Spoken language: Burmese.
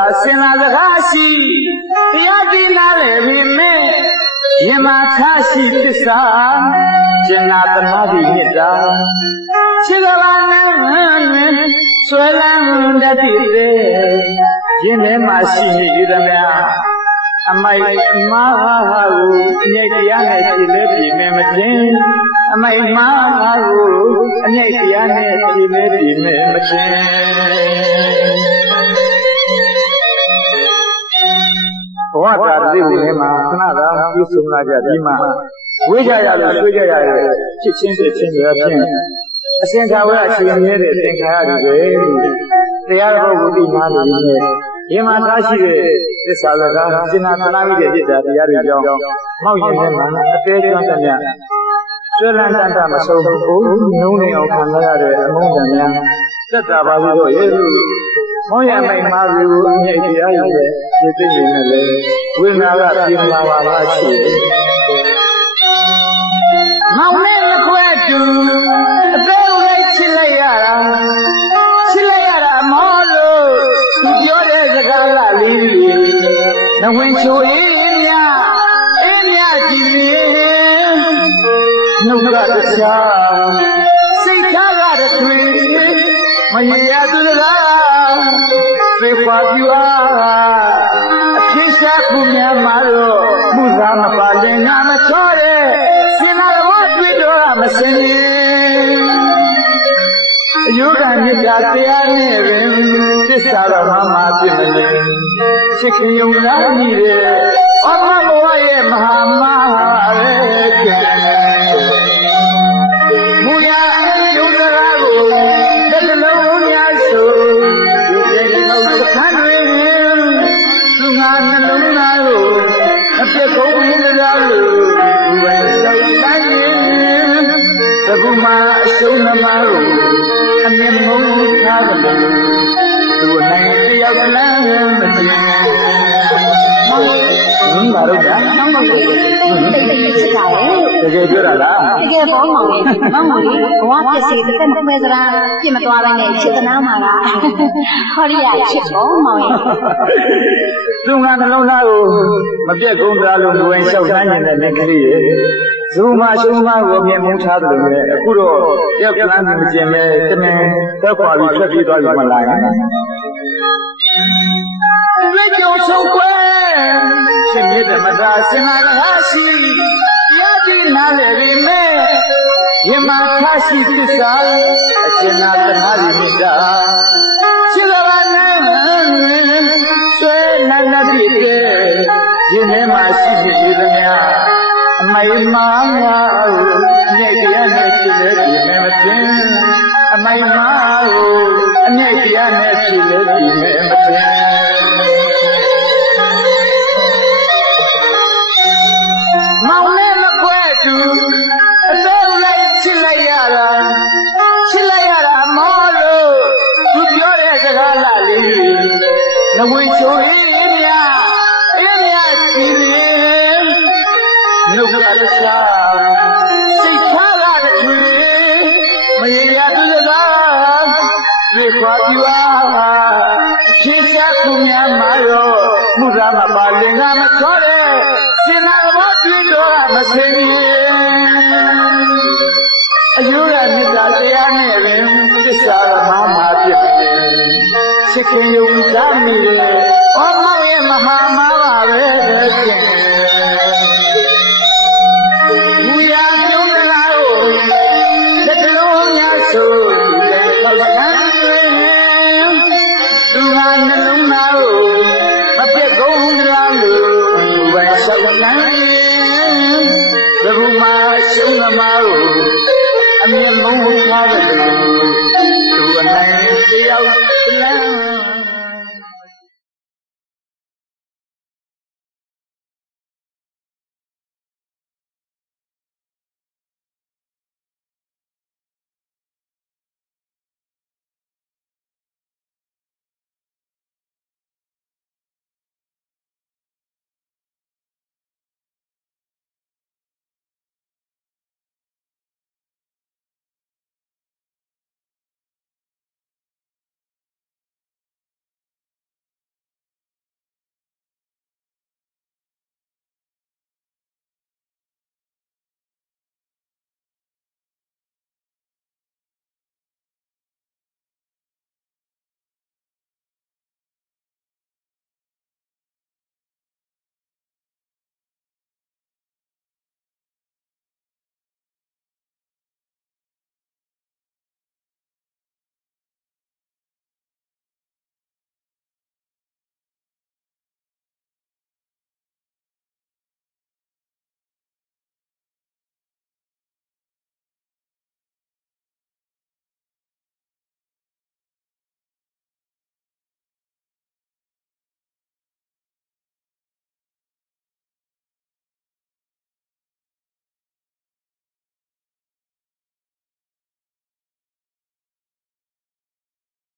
တာစင်လာစကားရှိတရားကြည်နာလေပြီမေရင်မာထားရှိသစ္စာကျင်နာသမာဓိမေတ္တာခြေကဘာနဲ့ဆွဲလန်းတတ်တဲ့ရင်ထဲမှာရှိနေရသမျှအမိုက်မာဟာကိုအငြိတ်တရားနဲ့ဖြည့်လဲပြည့်မယ်မခြင်းအမိုက်မာဟာကိုအငြိတ်တရားနဲ့ဖြည့်လဲပြည့်မယ်မခြင်း ဝတာတိဝင်ထဲမှာခဏသာပြုစုလာကြပြီးမှဝိကြရလို့ဆွေးကြရတဲ့ဖြစ်ချင်းဖြစ်ချင်းတွေအပြင်အရှင်သာဝရအရှင်မြဲတဲ့သင်္ခါရတွေပဲတရားတော်ဝိပိနာလူကြီးနဲ့ဒီမှာသားရှိတဲ့သစ္စာစကားရှင်းနာသနာမိတဲ့จิตတရားတွေကြောင့်မောက်ရင်ထဲမှာအသေးကျွမ်းသမျှဆွေလန်းတန်တာမဆုံးဘူးနှုံးနေအောင်ခံရတဲ့အမုန်းတန်များသက်တာပါလို့ရဲ့မောရမိတ်မာလူအမြင့်တရားရတဲ့ စိတ်သိနေနဲ့လေဝိညာကပြင်လာပါပါရှိတယ်မောင်နဲ့လက်ခွဲတူအသေးလေးချစ်လိုက်ရတာချစ်လိုက်ရတာမောလို့သူပြောတဲ့စကားလာလေးတွေနဝင်ချိုအေးမြအေးမြကြည့်ရင်နှုတ်ကတရားစိတ်ထားရတဲ့တွင်မရေရသူတကားပြေခွာပြူအား အဖြစ်ရှားခုများမှာတော့မှုသာမပါလင်ငါမချောတဲ့စင်လာတော်တွေ့တော့မစင်ရင်အယုဂမြတ်တရားနဲ့ပင်သစ္စာတော်မှာမှာဖြစ်မလဲချစ်ခင်ယုံလားမိတဲ့အမဘဝရဲ့မဟာမာရဲ့ကျ အရှုံးသမားကိုအမြင်မုန်းထားတယ်သူနိုင်တယောက်ကလည်းမသိဘူးဘာလို့ကြာမောင်မောင်လေးတိတ်တိတ်ချစ်တာလေတကယ်ပြောတာလားတကယ်ပေါ့မောင်လေးမောင်မောင်လေးဘဝပစ္စည်းတစ်သက်မခွဲစလားပြစ်မသွားဘဲနဲ့ချစ်သနာမှာလားဟောရိယချစ်ပေါ့မောင်ရဲ့သူငါနှလုံးသားကိုမပြတ်ကုန်သားလို့ဝင်လျှောက်တန်းနေတဲ့မိန်းကလေးရဲ့ ဇုံမရှုံးမကိုမြင်မှုထားတယ်လို့လေအခုတော့တယောက်ကလမ်းမကျင်မဲ့တမင်သက်ခွာပြီးထွက်ပြေးသွားပြီမလားရွေးကြုံဆုံးကွယ်ရှင်မြတ်ဓမ္မတာစင်လာကားရှိတရားကြည်နာလေရီမဲယမခရှိသစ္စာအရှင်နာသနာရီမြတ်တာရှိလာပါနဲ့ဆွဲနန္ဒပြည့်တဲ့ရင်ထဲမှာရှိနေပြီသမျှ အမိုင်မာငါအမြဲတရားနဲ့ဖြစ်လေဒီမဲ့မသိအမိုင်မာကိုအမြဲတရားနဲ့ဖြစ်လေဒီမဲ့မသိမောင်နဲ့မကွဲတူအသေးလိုက်ချစ်လိုက်ရတာချစ်လိုက်ရတာမောလို့သူပြောတဲ့စကားလားလေးနဝေချိုအေး ရခုများမှာရောမှုသာမပါလင်္ကာမချောတဲ့စင်နာဘောတွေ့တော့မစင်ရင်အယုရမြတ်တရားနဲ့ပင်သစ္စာတော်မှာမှာဖြစ်တယ်ချစ်ခင်ယုံကြမိတယ်